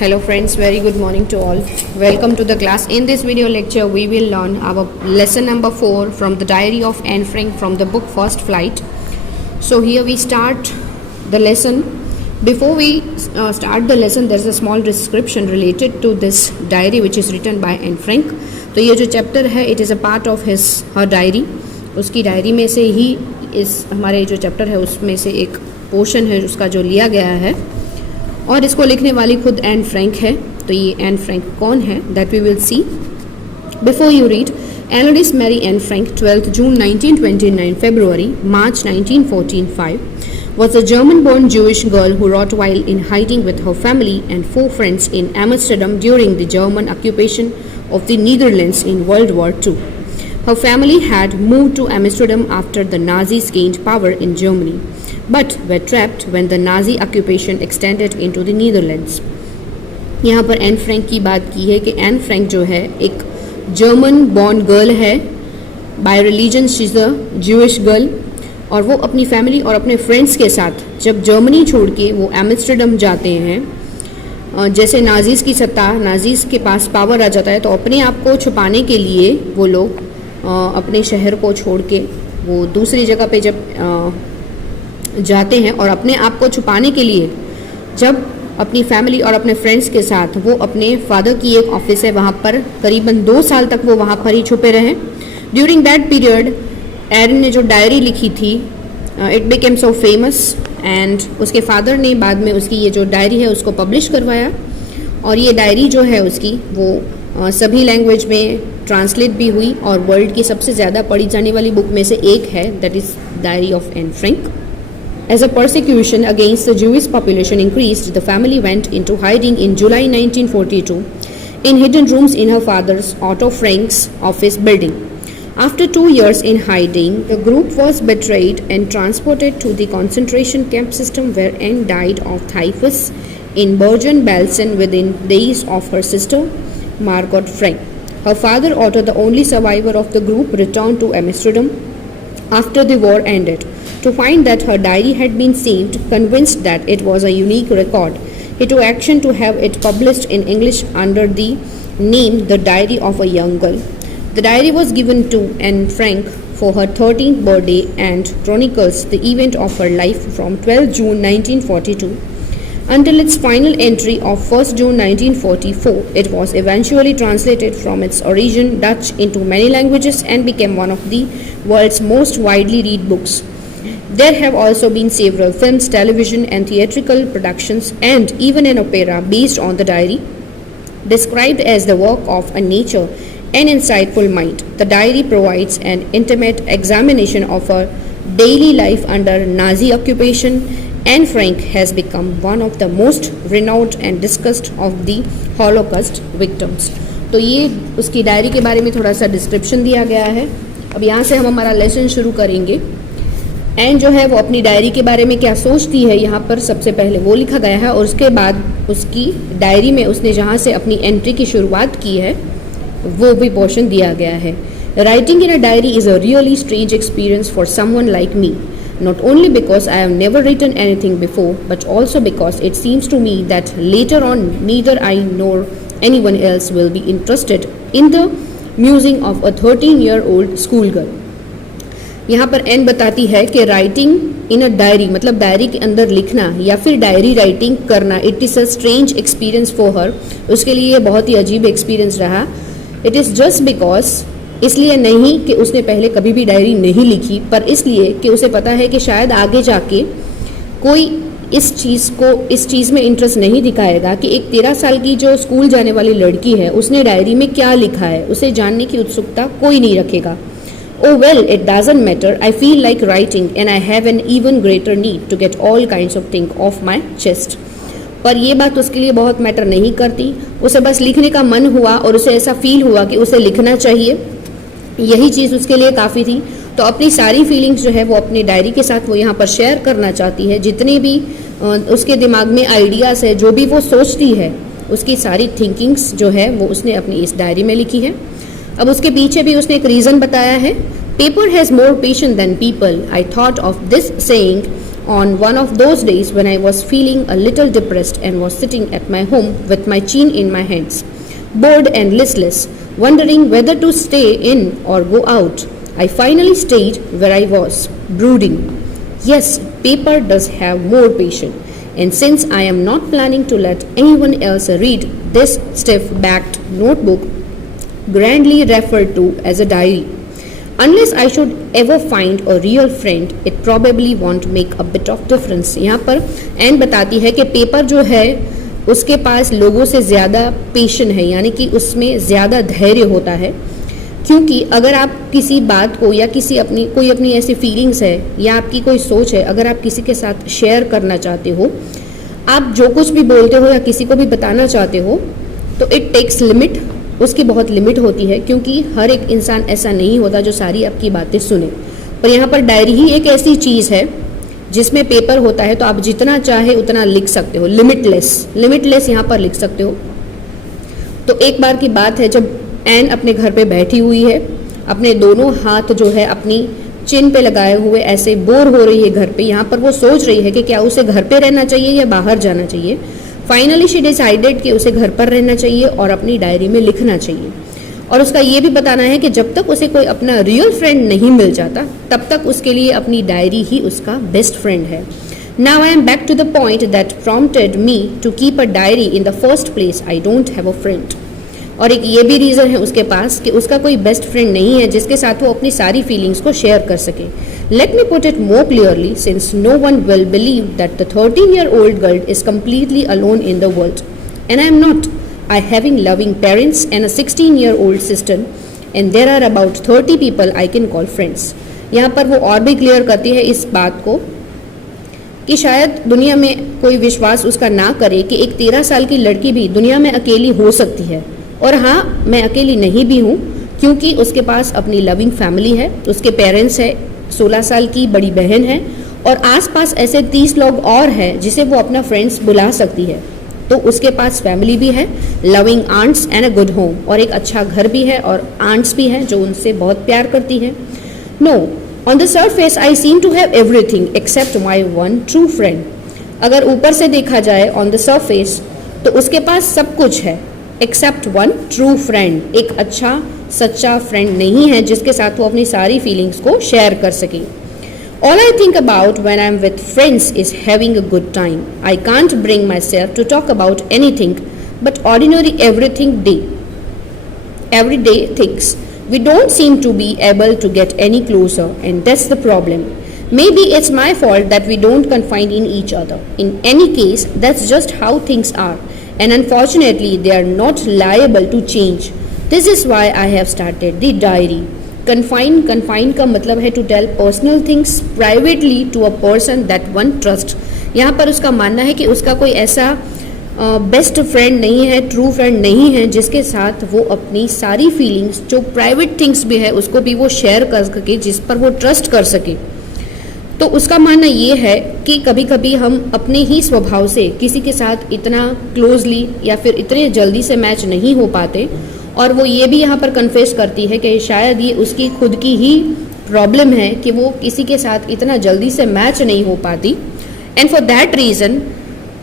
Hello friends, very good morning to all. Welcome to the class. In this video lecture, we will learn our lesson number 4 from the diary of Anne Frank from the book First Flight. So here we start the lesson. Before we start the lesson, there is a small description related to this diary which is written by Anne Frank. तो ये जो chapter है, it is a part of her diary. उसकी diary में से ही इस हमारे जो चैप्टर है उसमें से एक पोर्शन है उसका जो लिया गया है, और इसको लिखने वाली खुद एन फ्रैंक है. तो ये एन फ्रैंक कौन है, that we will see. Before you read, Anneliese Mary Anne Frank, 12th June 1929, February, March 1945, was a German-born Jewish girl who wrote while in hiding with her family and 4 friends in Amsterdam during the German occupation of the Netherlands in World War II. Her family had moved to Amsterdam after the Nazis gained power in Germany, but were trapped when the Nazi occupation extended into the Netherlands. यहाँ पर Anne Frank की बात की है कि Anne Frank जो है एक जर्मन बॉर्न गर्ल है, bye religion she is a Jewish girl, और वो अपनी फैमिली और अपने फ्रेंड्स के साथ जब जर्मनी छोड़ के वो एम्स्टर्डम जाते हैं, जैसे नाजीज़ की सत्ता, नाजीज़ के पास पावर आ जाता है, तो अपने आप को छुपाने के लिए वो लोग अपने शहर को छोड़ के वो दूसरी जगह पे जब जाते हैं, और अपने आप को छुपाने के लिए जब अपनी फैमिली और अपने फ्रेंड्स के साथ वो अपने फादर की एक ऑफिस है वहाँ पर करीबन 2 साल तक वो वहाँ पर ही छुपे रहे. ड्यूरिंग दैट पीरियड एरन ने जो डायरी लिखी थी, it became so famous, and उसके फादर ने बाद में उसकी ये जो डायरी है उसको पब्लिश करवाया, और ये डायरी जो है उसकी वो सभी लैंग्वेज में ट्रांसलेट भी हुई, और वर्ल्ड की सबसे ज़्यादा पढ़ी जाने वाली बुक में से एक है, that is diary of Anne Frank. As a persecution against the Jewish population increased, the family went into hiding in July 1942 in hidden rooms in her father's Otto Frank's office building. After 2 years in hiding, the group was betrayed and transported to the concentration camp system, where Anne died of typhus in Bergen-Belsen within days of her sister, Margot Frank. Her father, Otto, the only survivor of the group, returned to Amsterdam after the war ended to find that her diary had been saved. Convinced that it was a unique record, he took action to have it published in English under the name The Diary of a Young Girl. The diary was given to Anne Frank for her 13th birthday and chronicles the event of her life from 12 June 1942 until its final entry of 1st June 1944. It was eventually translated from its origin Dutch into many languages and became one of the world's most widely read books. There have also been several films, television and theatrical productions, and even an opera based on the diary, described as the work of a nature and insightful mind. The diary provides an intimate examination of her daily life under Nazi occupation. Anne Frank has become one of the most renowned and discussed of the Holocaust victims. तो ये उसकी diary के बारे में थोड़ा सा description दिया गया है. अब यहाँ से हम हमारा लेसन शुरू करेंगे. एन जो है वो अपनी डायरी के बारे में क्या सोचती है, यहाँ पर सबसे पहले वो लिखा गया है, और उसके बाद उसकी डायरी में उसने जहाँ से अपनी एंट्री की शुरुआत की है वो भी पोर्शन दिया गया है. Writing in a diary is a really strange experience for someone like me, not only because I have never written anything before, but also because it seems to me that later on neither I nor anyone else will be interested in the musing of a 13-year-old schoolgirl. यहाँ पर N बताती है कि writing in a diary मतलब diary के अंदर लिखना या फिर डायरी राइटिंग करना, it is a strange experience for her. उसके लिए ये बहुत ही अजीब एक्सपीरियंस रहा. इट इज़ जस्ट बिकॉज, इसलिए नहीं कि उसने पहले कभी भी डायरी नहीं लिखी, पर इसलिए कि उसे पता है कि शायद आगे जाके कोई इस चीज़ में इंटरेस्ट नहीं दिखाएगा कि एक 13 साल की जो स्कूल जाने वाली लड़की है उसने डायरी में क्या लिखा है, उसे जानने की उत्सुकता कोई नहीं रखेगा. Oh well, it doesn't matter. I feel like writing and I have an even greater need to get all kinds of things off my chest. पर ये बात उसके लिए बहुत मैटर नहीं करती. उसे बस लिखने का मन हुआ और उसे ऐसा फील हुआ कि उसे लिखना चाहिए. यही चीज़ उसके लिए काफ़ी थी. तो अपनी सारी फीलिंग्स जो है वो अपनी डायरी के साथ वो यहाँ पर शेयर करना चाहती है. जितने भी उसके दिमाग में आइडियाज़ है, जो भी वो सोचती है, उसकी सारी थिंकिंग्स जो है वो उसने अपनी इस डायरी में लिखी है. अब उसके पीछे भी उसने एक रीज़न बताया है. Paper has more patience than people. I thought of this saying on one of those days when I was feeling a little depressed and was sitting at my home with my chin in my hands, bored and listless, wondering whether to stay in or go out. I finally stayed where I was, brooding. Yes, paper does have more patience, and since I am not planning to let anyone else read this stiff-backed notebook, grandly referred to as a diary, unless I should ever find a real friend, it probably won't make a bit of difference. यहाँ पर N बताती है कि paper जो है उसके पास लोगों से ज़्यादा पेशेंट है, यानी कि उसमें ज़्यादा धैर्य होता है, क्योंकि अगर आप किसी बात को या कोई अपनी ऐसी फीलिंग्स है या आपकी कोई सोच है, अगर आप किसी के साथ शेयर करना चाहते हो, आप जो कुछ भी बोलते हो या किसी को भी बताना चाहते हो, तो इट टेक्स लिमिट, उसकी बहुत लिमिट होती है, क्योंकि हर एक इंसान ऐसा नहीं होता जो सारी आपकी बातें सुने। पर यहाँ पर डायरी ही एक ऐसी चीज़ है जिसमें पेपर होता है, तो आप जितना चाहे उतना लिख सकते हो, लिमिटलेस यहाँ पर लिख सकते हो। तो एक बार की बात है जब एन अपने घर पे बैठी हुई है, अपने दोनों हाथ जो है अपनी चिन पे लगाए हुए ऐसे बोर हो रही है घर पे। यहाँ पर वो सोच रही है कि क्या उसे घर पे रहना चाहिए या बाहर जाना चाहिए। फाइनली शी डिसाइडेड कि उसे घर पर रहना चाहिए और अपनी डायरी में लिखना चाहिए, और उसका ये भी बताना है कि जब तक उसे कोई अपना रियल फ्रेंड नहीं मिल जाता तब तक उसके लिए अपनी डायरी ही उसका बेस्ट फ्रेंड है। Now I am back to the point that prompted me to keep a diary in the first place. I don't have a friend. और एक ये भी रीज़न है उसके पास कि उसका कोई बेस्ट फ्रेंड नहीं है जिसके साथ वो अपनी सारी फीलिंग्स को शेयर कर सके। Let me put it more clearly, since no one will believe that the 13-year-old girl is completely alone in the world, and I am not. I having loving parents and a 16-year-old sister, and there are about 30 people I can call friends. यहाँ पर वो और भी clear करती है इस बात को कि शायद दुनिया में कोई विश्वास उसका ना करे कि एक 13 साल की लड़की भी दुनिया में अकेली हो सकती है। और हाँ, मैं अकेली नहीं भी हूँ, क्योंकि उसके पास अपनी लविंग फैमिली है, उसके पेरेंट्स है, 16 साल की बड़ी बहन है, और आसपास ऐसे 30 लोग और हैं जिसे वो अपना फ्रेंड्स बुला सकती है। तो उसके पास फैमिली भी है, loving aunts and a good home, और एक अच्छा घर भी है और आंट्स भी हैं जो उनसे बहुत प्यार करती हैं। No, on the surface I seem to have everything except my one true friend. अगर ऊपर से देखा जाए ऑन द सरफेस, तो उसके पास सब कुछ है एक्सेप्ट वन ट्रू फ्रेंड। एक अच्छा सच्चा फ्रेंड नहीं है जिसके साथ वो अपनी सारी फीलिंग्स को शेयर कर सके। All I think about when I'm with friends is having a good time. I can't bring myself to talk about anything but ordinary everyday things. We don't seem to be able to get any closer, and that's the problem. Maybe it's my fault that we don't confide in each other. In any case, that's just how things are, and unfortunately, they are not liable to change. This is why I have started the diary. Confide का मतलब है to tell personal things privately to a person that one trust. यहाँ पर उसका मानना है कि उसका कोई ऐसा बेस्ट फ्रेंड नहीं है, ट्रू फ्रेंड नहीं है जिसके साथ वो अपनी सारी फीलिंग्स, जो प्राइवेट थिंग्स भी है, उसको भी वो शेयर कर सके, जिस पर वो ट्रस्ट कर सके। तो उसका मानना ये है कि कभी कभी हम अपने ही स्वभाव से किसी के साथ इतना क्लोजली या फिर इतने जल्दी से मैच नहीं हो पाते, और वो ये भी यहाँ पर कन्फेस करती है कि शायद ये उसकी खुद की ही प्रॉब्लम है कि वो किसी के साथ इतना जल्दी से मैच नहीं हो पाती, एंड फॉर दैट रीज़न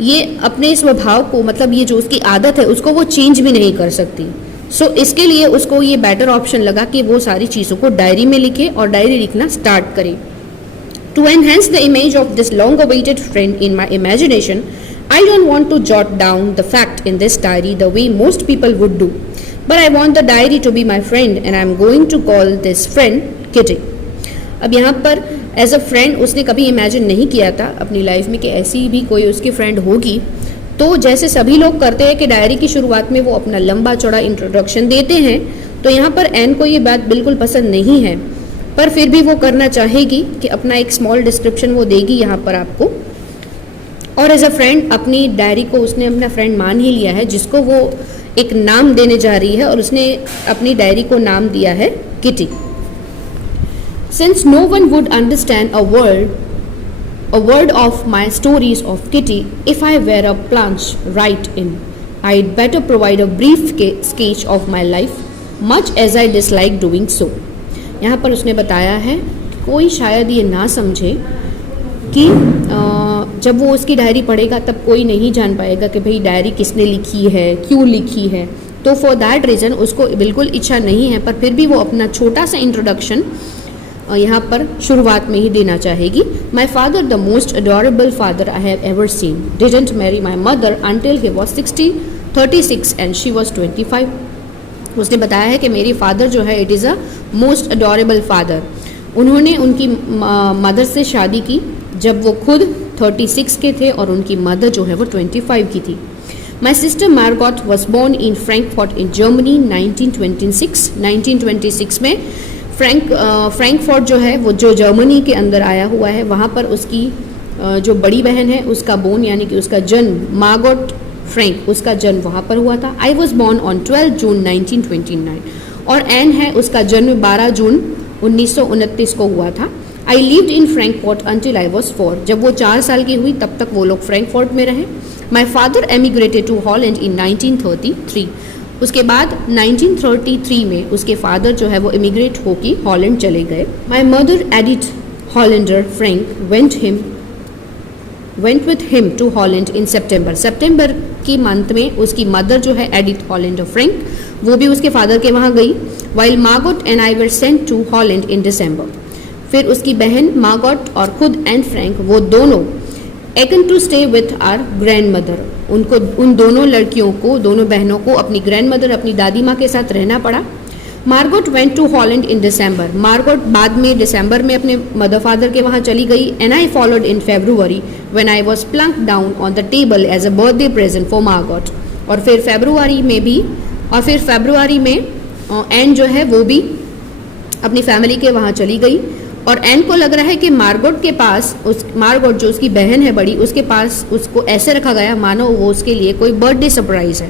ये अपने स्वभाव को, मतलब ये जो उसकी आदत है उसको वो चेंज भी नहीं कर सकती। सो इसके लिए उसको ये बेटर ऑप्शन लगा कि वो सारी चीज़ों को डायरी में लिखे और डायरी लिखना स्टार्ट करे। To enhance the image of this long awaited friend in my imagination, I don't want to jot down the fact in this diary the way most people would do, but I want the diary to be my friend, and I'm going to call this friend Kitty. अब यहाँ पर as a friend उसने कभी imagine नहीं किया था अपनी life में कि ऐसी भी कोई उसकी फ्रेंड होगी। तो जैसे सभी लोग करते हैं कि डायरी की शुरुआत में वो अपना लंबा चौड़ा इंट्रोडक्शन देते हैं, तो यहाँ पर एन को ये बात बिल्कुल पसंद नहीं है, पर फिर भी वो करना चाहेगी कि अपना एक स्मॉल डिस्क्रिप्शन वो देगी यहाँ पर आपको। और एज अ फ्रेंड अपनी डायरी को उसने अपना फ्रेंड मान ही लिया है, जिसको वो एक नाम देने जा रही है, और उसने अपनी डायरी को नाम दिया है Kitty. Since no one would understand a word of my stories of Kitty if I were a planch right in, I'd better provide a brief sketch of my life, much as I dislike doing so. यहाँ पर उसने बताया है कोई शायद ये ना समझे कि जब वो उसकी डायरी पढ़ेगा तब कोई नहीं जान पाएगा कि भाई डायरी किसने लिखी है, क्यों लिखी है। तो फॉर दैट रीज़न उसको बिल्कुल इच्छा नहीं है, पर फिर भी वो अपना छोटा सा इंट्रोडक्शन यहाँ पर शुरुआत में ही देना चाहेगी। My father the most adorable father I have ever seen, didn't marry my mother until he was 36 and she was 25। उसने बताया है कि मेरी फादर जो है it is a most adorable father. उन्होंने उनकी मदर से शादी की जब वो खुद 36 के थे और उनकी मदर जो है वो 25 की थी। My sister Margot was born in Frankfurt in Germany 1926 में। फ्रैंकफर्ट जो है वो जो जर्मनी के अंदर आया हुआ है, वहाँ पर उसकी जो बड़ी बहन है उसका बोर्न यानी कि उसका जन्म मार्गॉट फ्रैंक, उसका जन्म वहाँ पर हुआ था। आई वॉज बोर्न ऑन 12 जून 1929 और एन है उसका जन्म 12 जून 1929 को हुआ था। I lived in Frankfurt until I was 4, जब वो 4 साल की हुई तब तक वो लोग फ्रैंकफर्ट में रहे। माई फादर एमिग्रेटेड टू हॉलैंड इन 1933, उसके बाद 1933 में उसके फादर जो है वो इमिग्रेट होके हॉलैंड चले गए। My mother Edith Hollander Frank went with him to Holland in सितंबर की मंथ में उसकी मदर जो है एडिथ हॉलैंडर फ्रैंक वो भी उसके फादर के वहाँ गई। While Margot and I were sent to Holland in December, फिर उसकी बहन मार्गॉट और खुद एंड फ्रैंक वो दोनों Aachen to stay with our grandmother, उनको उन दोनों लड़कियों को, दोनों बहनों को अपनी ग्रैंड मदर अपनी दादी माँ के साथ रहना पड़ा। मार्गॉट वेंट टू हॉलैंड इन दिसंबर, मार्गॉट बाद में दिसंबर में अपने मदर फादर के वहाँ चली गई। And I followed in February when I was plunked down on the table as a birthday present for Margot, और फिर फेब्रुआरी में एन जो है वो भी अपनी फैमिली के वहाँ चली गई। और एन को लग रहा है कि मार्गॉट के पास मार्गॉट जो उसकी बहन है बड़ी, उसके पास उसको ऐसे रखा गया मानो वो उसके लिए कोई बर्थडे सरप्राइज है,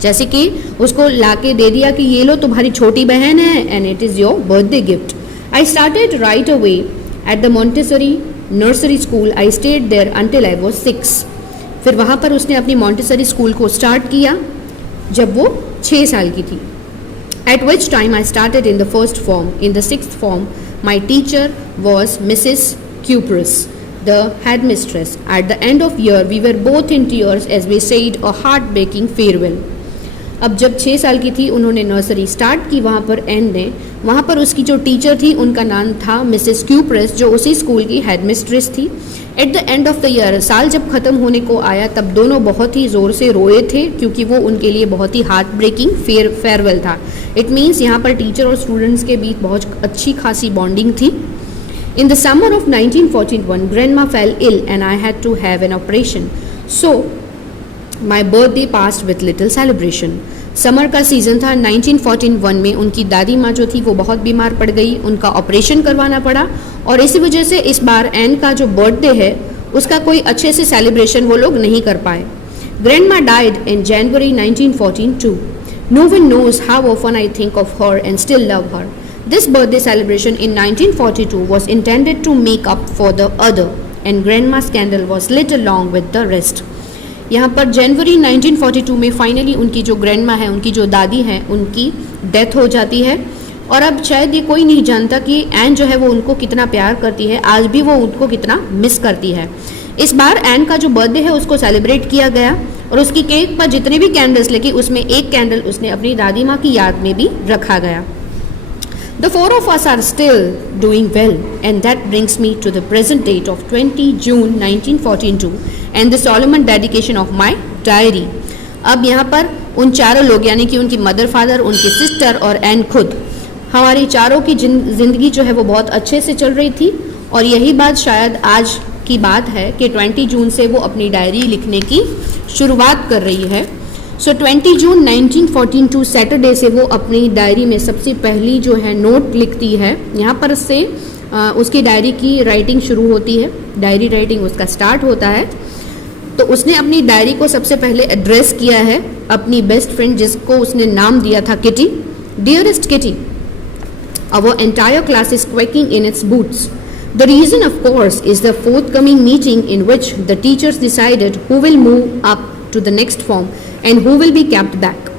जैसे कि उसको लाके दे दिया कि ये लो तुम्हारी छोटी बहन है and it is your birthday gift. I started right away at the Montessori nursery school, I stayed there until I was 6, फिर वहाँ पर उसने अपनी मॉन्टेसरी स्कूल को स्टार्ट किया जब वो 6 साल की थी। At which time I started in the first form. In the 6th form, my teacher was Mrs. Cupris, the headmistress. At the end of year, we were both in tears as we said a heartbreaking farewell. अब जब 6 साल की थी उन्होंने nursery start की वहाँ पर N ने। वहाँ पर उसकी जो टीचर थी उनका नाम था मिसेस क्यूप्रेस, जो उसी स्कूल की हेडमिस्ट्रेस थी। At the end of the year, साल जब ख़त्म होने को आया तब दोनों बहुत ही ज़ोर से रोए थे क्योंकि वो उनके लिए बहुत ही हार्ट ब्रेकिंग फेयरवेल था। इट मीन्स यहाँ पर टीचर और स्टूडेंट्स के बीच बहुत अच्छी खासी बॉन्डिंग थी। In the summer of 1941 grandma fell ill and I had to have an operation, so my birthday past with little celebration. Summer का सीज़न था 1941 में, उनकी दादी माँ जो थी वो बहुत बीमार पड़ गई, उनका ऑपरेशन करवाना पड़ा और इसी वजह से इस बार एन का जो बर्थडे है उसका कोई अच्छे से सेलिब्रेशन वो लोग नहीं कर पाए। Grandma died in January 1942. No one knows how often I think of her and still love her. This birthday celebration in 1942 was intended to make up for the other, and Grandma's candle was lit along with the rest. यहाँ पर जनवरी 1942 में finally उनकी जो grandma है, उनकी जो दादी है, उनकी डेथ हो जाती है और अब शायद ये कोई नहीं जानता कि एन जो है वो उनको कितना प्यार करती है, आज भी वो उनको कितना मिस करती है। इस बार एन का जो बर्थडे है उसको सेलिब्रेट किया गया और उसकी केक पर जितने भी कैंडल्स लगी उसमें एक कैंडल उसने अपनी दादी माँ की याद में भी रखा गया। The 4 of us are still doing well, and that brings me to the present date of 20 June 1942 and the solemn dedication of my diary. अब यहाँ पर उन चारों लोग यानी कि उनकी मदर फादर, उनकी सिस्टर और एन खुद, हमारी चारों की ज़िंदगी जो है वो बहुत अच्छे से चल रही थी और यही बात शायद आज की बात है कि 20 जून से वो अपनी डायरी लिखने की शुरुआत कर रही है। सो 20 जून 1942 सैटरडे से वो अपनी डायरी में सबसे पहली जो है नोट लिखती है। यहाँ पर से उसकी डायरी की राइटिंग शुरू होती है, डायरी राइटिंग उसका स्टार्ट होता है। तो उसने अपनी डायरी को सबसे पहले एड्रेस किया है अपनी बेस्ट फ्रेंड जिसको उसने नाम दिया था kitty. Dearest kitty, our entire class is quaking in its boots. The reason, of course, is the forthcoming meeting in which the teachers decided who will move up to the next form and who will be kept back.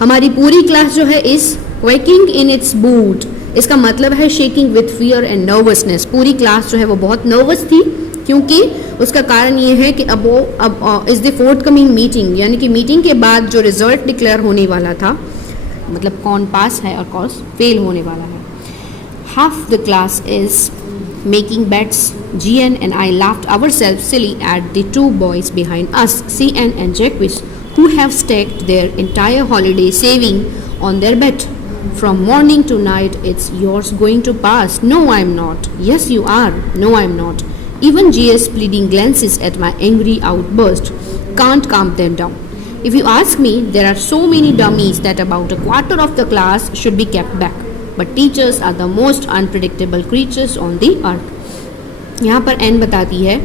हमारी पूरी class जो है इस quaking in its boot इसका मतलब है shaking with fear and nervousness. पूरी class जो है वो बहुत नर्वस थी, क्योंकि उसका कारण ये है कि अब is the fourth coming meeting, यानी कि मीटिंग के बाद जो रिजल्ट डिक्लेयर होने वाला था, मतलब कौन पास है और कौन फेल होने वाला है। Half the class is making bets. GN and I laughed ourselves silly at the two boys behind us, CN and Jacques, who have staked their entire holiday saving on their bet. From morning to night, it's yours going to pass. No, I'm not. Yes, you are. No, I'm not. Even GS pleading glances at my angry outburst can't calm them down. If you ask me, there are so many dummies that about a quarter of the class should be kept back. But teachers are the most unpredictable creatures on the earth. यहाँ पर N बताती है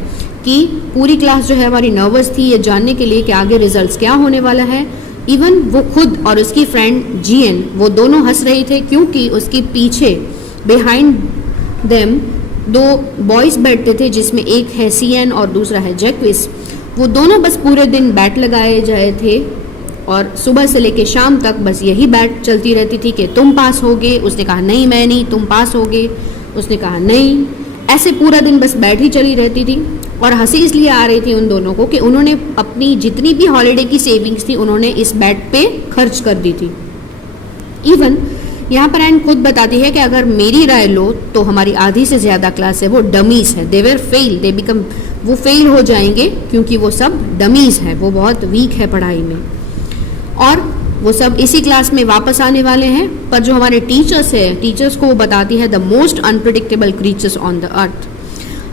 कि पूरी class जो है हमारी nervous थी ये जानने के लिए कि आगे रिजल्ट्स क्या होने वाला है। इवन वो खुद और उसकी फ्रेंड जीएन वो दोनों हंस रहे थे, क्योंकि उसके पीछे बिहाइंड देम दो बॉयज़ बैठते थे, जिसमें एक है सीएन और दूसरा है जैक्विस। वो दोनों बस पूरे दिन बैट लगाए जाए थे और सुबह से लेके शाम तक बस यही बैट चलती रहती थी कि तुम पास होगे। उसने कहा नहीं मैं नहीं, तुम पास होगे। उसने कहा नहीं। ऐसे पूरा दिन बस बैट ही चली रहती थी। और हंसी इसलिए आ रही थी उन दोनों को कि उन्होंने अपनी जितनी भी हॉलीडे की सेविंग्स थी उन्होंने इस बैट पे खर्च कर दी थी। इवन यहाँ पर एंड खुद बताती है कि अगर मेरी राय लो तो हमारी आधी से ज़्यादा क्लास है वो डमीज़ है। They were fail, they become, वो फेल हो जाएंगे क्योंकि वो सब डमीज़ है, वो बहुत वीक है पढ़ाई में। और वो सब इसी क्लास में वापस आने वाले हैं। पर जो हमारे टीचर्स है, टीचर्स को वो बताती है the most unpredictable creatures on the earth.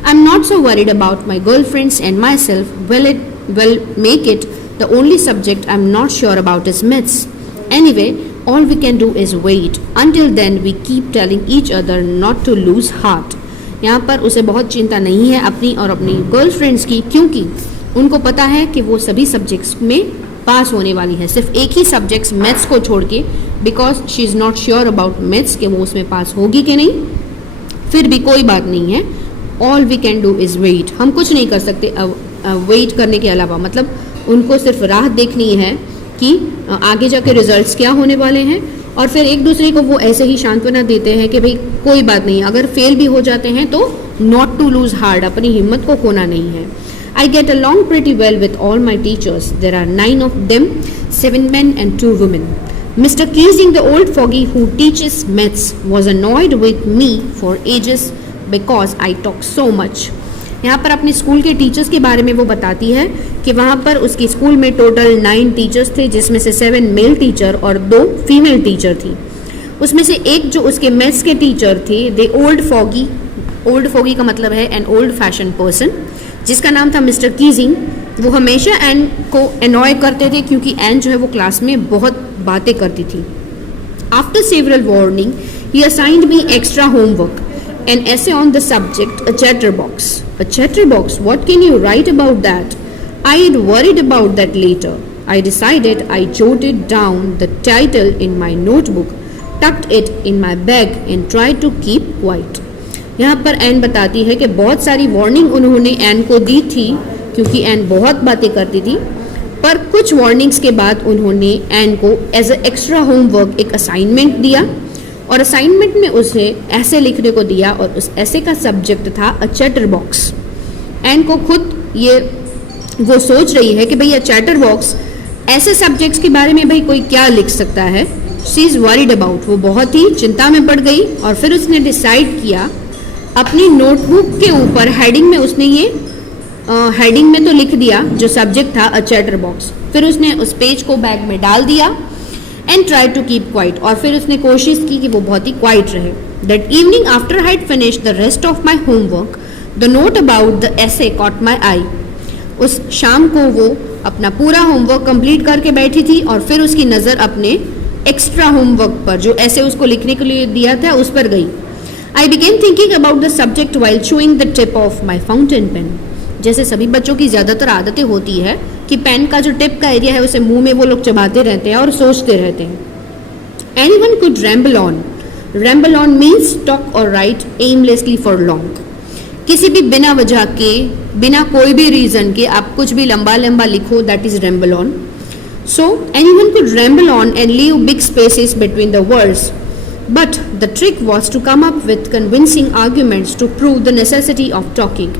I am not so worried about my girl friends and my self, will make it the only subject I am not sure about is maths. Anyway all we can do is wait. Until then we keep telling each other not to lose heart. यहाँ पर उसे बहुत चिंता नहीं है अपनी और अपनी गर्लफ्रेंड्स की, क्योंकि उनको पता है कि वो सभी सब्जेक्ट्स में पास होने वाली है, सिर्फ एक ही सब्जेक्ट्स मैथ्स को छोड़ के, because she is not sure about maths कि वो उसमें पास होगी कि नहीं। फिर भी कोई बात नहीं है, all we can do is wait. हम कुछ नहीं कर सकते वेट करने के अलावा, मतलब उनको सिर्फ राह देखनी है कि आगे जाके रिजल्ट्स क्या होने वाले हैं। और फिर एक दूसरे को वो ऐसे ही सांत्वना देते हैं कि भाई कोई बात नहीं, अगर फेल भी हो जाते हैं तो नॉट टू लूज हार्ट, अपनी हिम्मत को खोना नहीं है। I get along pretty well with all my teachers. There are 9 of them, 7 men and 2 women. Mr. Keesing, the old fogey who teaches maths, was annoyed with me for ages because I talk so much. यहाँ पर अपने school के teachers के बारे में वो बताती है कि वहाँ पर उसके स्कूल में टोटल 9 टीचर्स थे, जिसमें से 7 मेल टीचर और 2 फीमेल टीचर थी। उसमें से एक जो उसके मैथ्स के टीचर थे, दे ओल्ड फॉगी का मतलब है एन ओल्ड फैशन पर्सन, जिसका नाम था मिस्टर कीजिंग। वो हमेशा एन को एनॉय करते थे क्योंकि एन जो है वो क्लास में बहुत बातें करती थी। After several warning he assigned me extra homework, an essay on the subject, a chatterbox. A chatterbox? What can you write about that? I'd worried about that later. I decided I jotted down the title in my notebook, tucked it in my bag and tried to keep quiet. यहाँ पर N बताती है कि बहुत सारी warning उन्होंने N को दी थी क्योंकि एन बहुत बातें करती थी, पर कुछ वार्निंग्स के बाद उन्होंने एन को एज ए एक्स्ट्रा होमवर्क एक असाइनमेंट दिया और असाइनमेंट में उसे ऐसे लिखने को दिया और उस ऐसे का सब्जेक्ट था अ चैटर बॉक्स। एंड को खुद ये वो सोच रही है कि भाई अ चैटर बॉक्स ऐसे सब्जेक्ट्स के बारे में भाई कोई क्या लिख सकता है। शी इज़ वरीड अबाउट, वो बहुत ही चिंता में पड़ गई और फिर उसने डिसाइड किया अपनी नोटबुक के ऊपर हेडिंग में उसने ये हेडिंग में तो लिख दिया जो सब्जेक्ट था अ चैटर बॉक्स। फिर उसने उस पेज को बैग में डाल दिया and try to keep quiet, और फिर उसने कोशिश की कि वो बहुत ही क्वाइट रहे। That evening after I'd finished the rest of my homework, the note about the essay caught my eye. उस शाम को वो अपना पूरा होमवर्क कंप्लीट करके बैठी थी और फिर उसकी नज़र अपने एक्स्ट्रा होमवर्क पर जो ऐसे उसको लिखने के लिए दिया था उस पर गई। I began thinking about the subject while chewing the tip of my fountain pen. जैसे सभी बच्चों की ज़्यादातर आदतें होती है कि पेन का जो टिप का एरिया है उसे मुंह में वो लोग चबाते रहते हैं और सोचते रहते हैं। Anyone could ramble on. Ramble on means talk और राइट एमलेसली फॉर लॉन्ग। किसी भी बिना वजह के, बिना कोई भी रीज़न के आप कुछ भी लंबा लंबा लिखो, that is ramble on. So anyone could ramble on and leave big spaces between the words. But the trick was to come up with convincing arguments to prove the necessity of talking.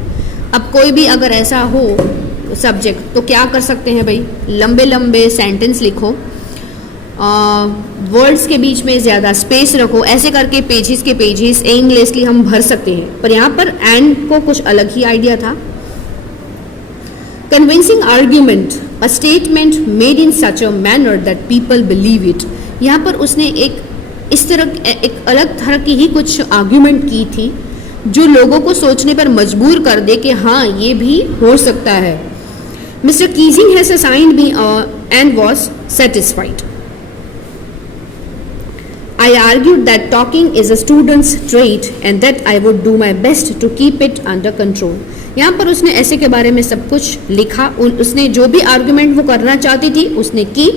अब कोई भी अगर ऐसा हो subject तो क्या कर सकते हैं भाई, लंबे लंबे सेंटेंस लिखो, वर्ड्स के बीच में ज़्यादा स्पेस रखो, ऐसे करके पेजेस के पेजेस एमलेसली हम भर सकते हैं. पर यहाँ पर एंड को कुछ अलग ही आइडिया था. Convincing argument, a statement made in such a manner that people believe it. यहाँ पर उसने एक इस तरह एक अलग तरह की ही कुछ आर्ग्यूमेंट की थी जो लोगों को सोचने पर मजबूर कर दे कि हाँ ये भी हो सकता है. Mister Keesing has assigned me and was satisfied. I argued that talking is a student's trait and that I would do my best to keep it under control. यहाँ पर उसने ऐसे के बारे में सब कुछ लिखा. उसने जो भी आर्गुमेंट वो करना चाहती थी उसने की.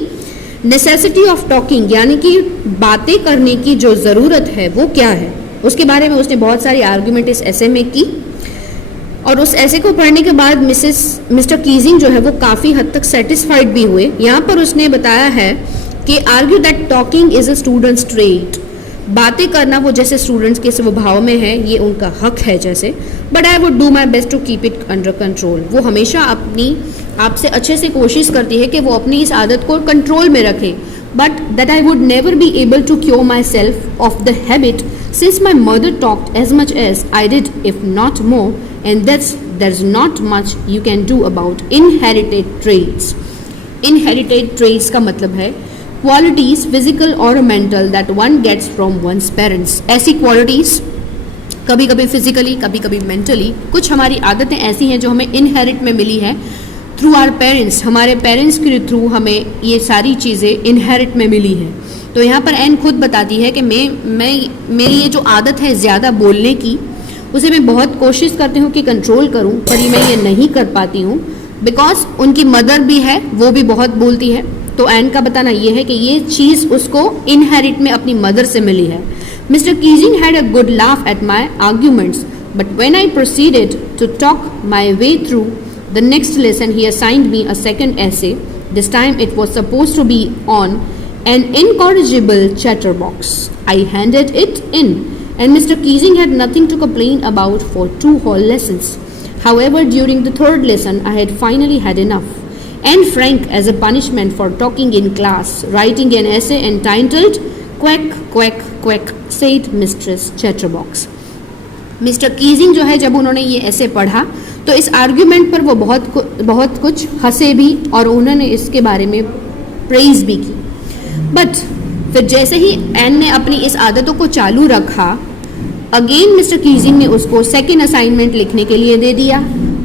नेसेसिटी ऑफ टॉकिंग यानी कि बातें करने की जो ज़रूरत है वो क्या है, उसके बारे में उसने बहुत सारी आर्गुमेंट इस ऐसे में की. और उस ऐसे को पढ़ने के बाद मिस्टर कीजिंग जो है वो काफ़ी हद तक सेटिस्फाइड भी हुए. यहाँ पर उसने बताया है कि argue that talking is a students trait. बातें करना वो जैसे स्टूडेंट्स के स्वभाव में है, ये उनका हक है जैसे. But I would do my best to keep it under control. वो हमेशा अपनी आपसे अच्छे से कोशिश करती है कि वो अपनी इस आदत को कंट्रोल में रखे. But that I would never be able to cure myself of the habit since my mother talked as much as I did if not more and that's there is not much you can do about inherited traits. Inherited traits का मतलब है qualities physical और mental that one gets from one's parents. ऐसी qualities कभी कभी physically कभी कभी mentally, कुछ हमारी आदतें ऐसी हैं जो हमें इनहेरिट में मिली है थ्रू आवर पेरेंट्स. हमारे पेरेंट्स के थ्रू हमें ये सारी चीज़ें इनहेरिट में मिली है. तो यहाँ पर एन खुद बताती है कि मेरी ये जो आदत है ज़्यादा बोलने की, उसे मैं बहुत कोशिश करती हूँ कि कंट्रोल करूँ, पर मैं ये नहीं कर पाती हूँ बिकॉज उनकी मदर भी है, वो भी बहुत बोलती है. तो एन का बताना ये है कि ये चीज़ उसको इनहेरिट में अपनी मदर से मिली है. Mister Keesing had a good laugh at my arguments but when I proceeded to talk my way through the next lesson he assigned me a second essay. This time it was suppose to be on an incorrigible chatterbox. I handed it in and Mr. Keesing had nothing to complain about for 2 whole lessons. However, during the 3rd lesson, I had finally had enough. And Frank, as a punishment for talking in class, writing an essay entitled "Quack, Quack, Quack," said Mistress Chatterbox. Mister Keesing जो है जब उन्होंने ये ऐसे पढ़ा तो इस argument पर वो बहुत कुछ हंसे भी और उन्होंने इसके बारे में प्रेज भी की. बट फिर जैसे ही एन ने अपनी इस आदतों को चालू रखा, अगेन मिस्टर कीजिंग ने उसको सेकेंड असाइनमेंट लिखने के लिए दे दिया.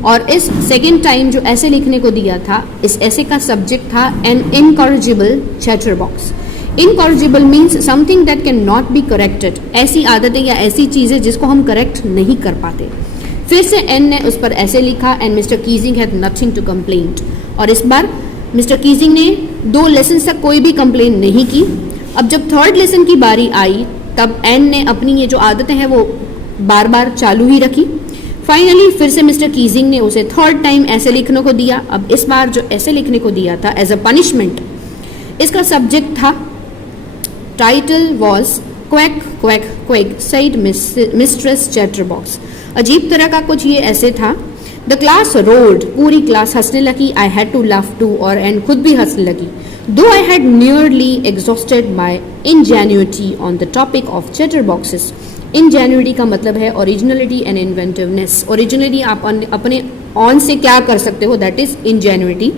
और इस सेकेंड टाइम जो ऐसे लिखने को दिया था, इस ऐसे का सब्जेक्ट था an incorrigible chatterbox. Incorrigible means something that can not be corrected. ऐसी आदतें या ऐसी चीज़ें जिसको हम करेक्ट नहीं कर पाते. फिर से एन ने उस पर ऐसे लिखा and mister Keesing had nothing to complain. और इस बार मिस्टर कीजिंग ने 2 लेसन तक कोई भी कंप्लेन नहीं की. अब जब 3rd लेसन की बारी आई तब एन ने अपनी ये जो आदतें हैं वो बार बार चालू ही रखी. फाइनली फिर से मिस्टर कीजिंग ने उसे 3rd टाइम ऐसे लिखने को दिया. अब इस बार जो ऐसे लिखने को दिया था एज अ पनिशमेंट, इसका सब्जेक्ट था, title was quack quack quack said mistress chatterbox. अजीब तरह का कुछ ये ऐसे था. द क्लास रोल्ड, पूरी क्लास हंसने लगी. I had to laugh too, और एंड खुद भी हंसने लगी. Though I had nearly exhausted my ingenuity on the topic of chatterboxes. Ingenuity का मतलब है ओरिजिनलिटी एंड इन्वेंटिवनेस. ओरिजिनली आप अपने ऑन से क्या कर सकते हो, दैट इज इंजेन्युइटी.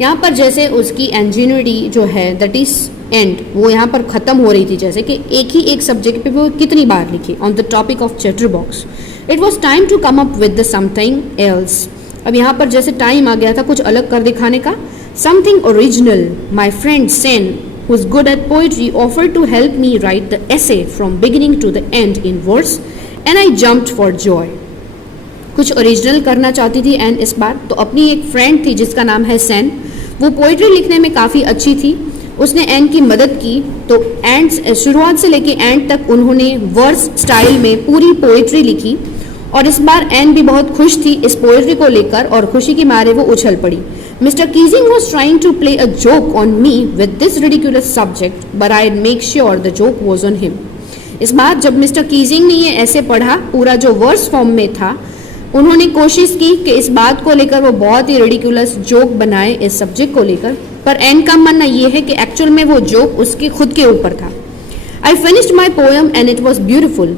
यहाँ पर जैसे उसकी इंजेन्युइटी जो है दैट इज एंड, वो यहाँ पर ख़त्म हो रही थी. जैसे कि एक सब्जेक्ट पे वो कितनी बार लिखी on the topic of chatterbox. It was time to come up with the something else. अब यहाँ पर जैसे टाइम आ गया था कुछ अलग कर दिखाने का. Something original. My friend Sen, who is good at poetry, offered to help me write the essay from beginning to the end in verse, and I jumped for joy. कुछ ओरिजिनल करना चाहती थी एंड इस बार. तो अपनी एक फ्रेंड थी जिसका नाम है सेन, वो पोइट्री लिखने में काफ़ी अच्छी थी. उसने एन की मदद की. तो एंड शुरुआत से लेके एंड तक उन्होंने वर्स स्टाइल में पूरी पोइट्री लिखी. और इस बार एन भी बहुत खुश थी इस पोइट्री को लेकर और खुशी के मारे वो उछल पड़ी. Mr. Keesing was trying to play a joke on me with this ridiculous subject, but I'd make sure the joke was on him. इस बार जब मिस्टर कीजिंग ने ये ऐसे पढ़ा, पूरा जो वर्स फॉर्म में था, उन्होंने कोशिश की कि इस बात को लेकर वो बहुत ही रिडिकुलस जोक बनाए इस सब्जेक्ट को लेकर, पर एन का मानना ये है कि एक्चुअल में वो जोक उसके खुद के ऊपर था। I finished my poem and it was beautiful.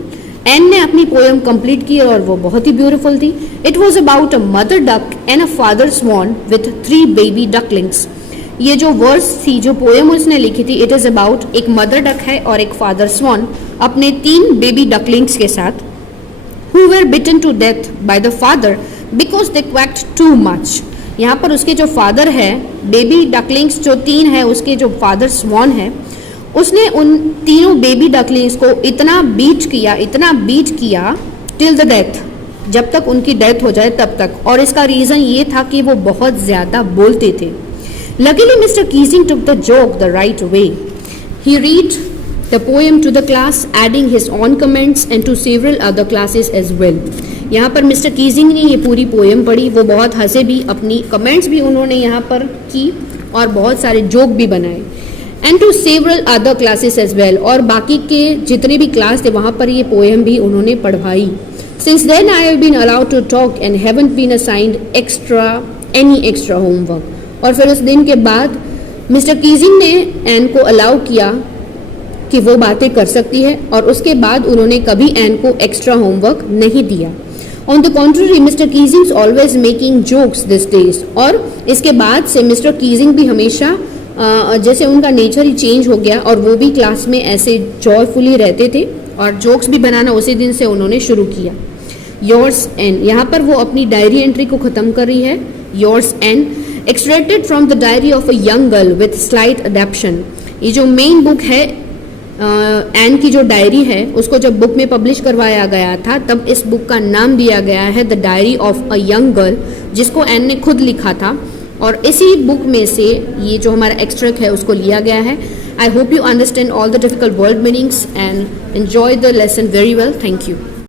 Anne ने अपनी पोएम कंप्लीट की और वो बहुत ही ब्यूटीफुल थी। It was about a mother duck and a father swan with 3 baby ducklings. ये जो वर्स थी, जो पोएम उसने लिखी थी, इट इज अबाउट एक मदर डक है और एक फादर स्वॉन अपने 3 बेबी डकलिंग्स के साथ, who were bitten to death by the father because they quacked too much। यहाँ पर उसके जो फादर है, बेबी डकलिंग्स जो 3 है, उसके जो फादर स्वॉन है, उसने उन तीनों बेबी डकलिंग्स को इतना बीट किया टिल द डेथ, जब तक उनकी डेथ हो जाए तब तक। और इसका रीज़न ये था कि वो बहुत ज़्यादा बोलते थे। Luckily, Mr. Keesing took the joke the right way. He read the poem to the class, adding his own comments and to several other classes as well. यहाँ पर मिस्टर कीजिंग ने ये पूरी पोएम पढ़ी, वो बहुत हंसे भी, अपनी कमेंट्स भी उन्होंने यहाँ पर की और बहुत सारे जोक भी बनाए। And to several other classes as well, और बाकी के जितने भी क्लास थे वहाँ पर ये पोएम भी उन्होंने पढ़वाई। Since then I have been allowed to talk and haven't been assigned any extra homework. और फिर उस दिन के बाद मिस्टर कीजिंग ने एन को अलाउ किया कि वो बातें कर सकती है, और उसके बाद उन्होंने कभी एन को एक्स्ट्रा होमवर्क नहीं दिया। On the contrary, mister Keesing always making jokes this days. और इसके बाद से मिस्टर कीजिंग भी हमेशा जैसे उनका नेचर ही चेंज हो गया, और वो भी क्लास में ऐसे जॉयफुली रहते थे और जोक्स भी बनाना उसी दिन से उन्होंने शुरू किया। योर्स एन, यहाँ पर वो अपनी डायरी एंट्री को ख़त्म कर रही है। Yours Anne, extracted from the diary of a young girl with slight adaption. ये जो मेन बुक है, एन की जो डायरी है, उसको जब बुक में पब्लिश करवाया गया था तब इस बुक का नाम दिया गया है the diary of a young girl, जिसको एन ने खुद लिखा था। और इसी बुक में से ये जो हमारा एक्सट्रैक्ट है उसको लिया गया है। I hope you understand all the difficult word meanings and enjoy the lesson very well. Thank you.